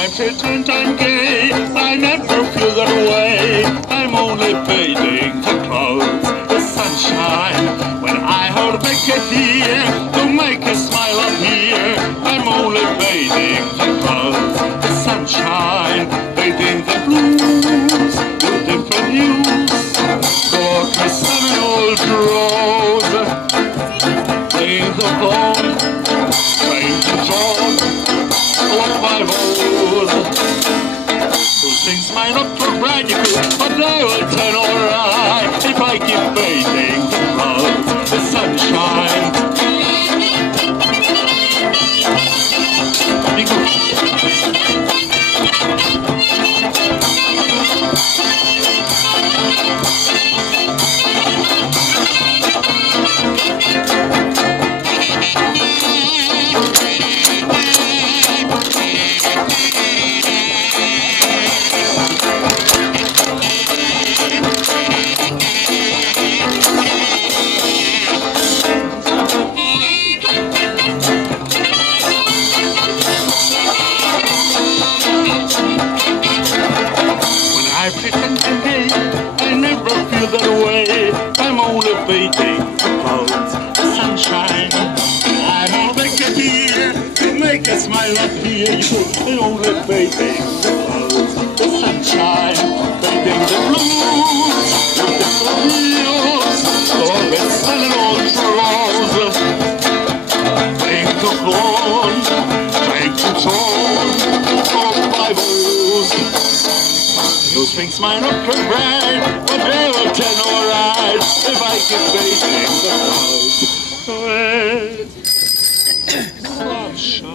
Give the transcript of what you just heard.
I'm certain I'm gay. I never feel that way. I'm only fading the clothes, the sunshine. When I hold back here, to make a smile appear, I'm only fading the clothes, the sunshine. Things might not look radical, but they will turn alright if I keep bathing the oh, I don't make a tear to make a smile appear. You're only bathing the clouds, the sunshine, bathing the blues, beautiful views, oh, it's selling all rose. The phone, take the tone of my blues. Those things might not look right, but they will turn alright if I keep facing the clouds. Slavša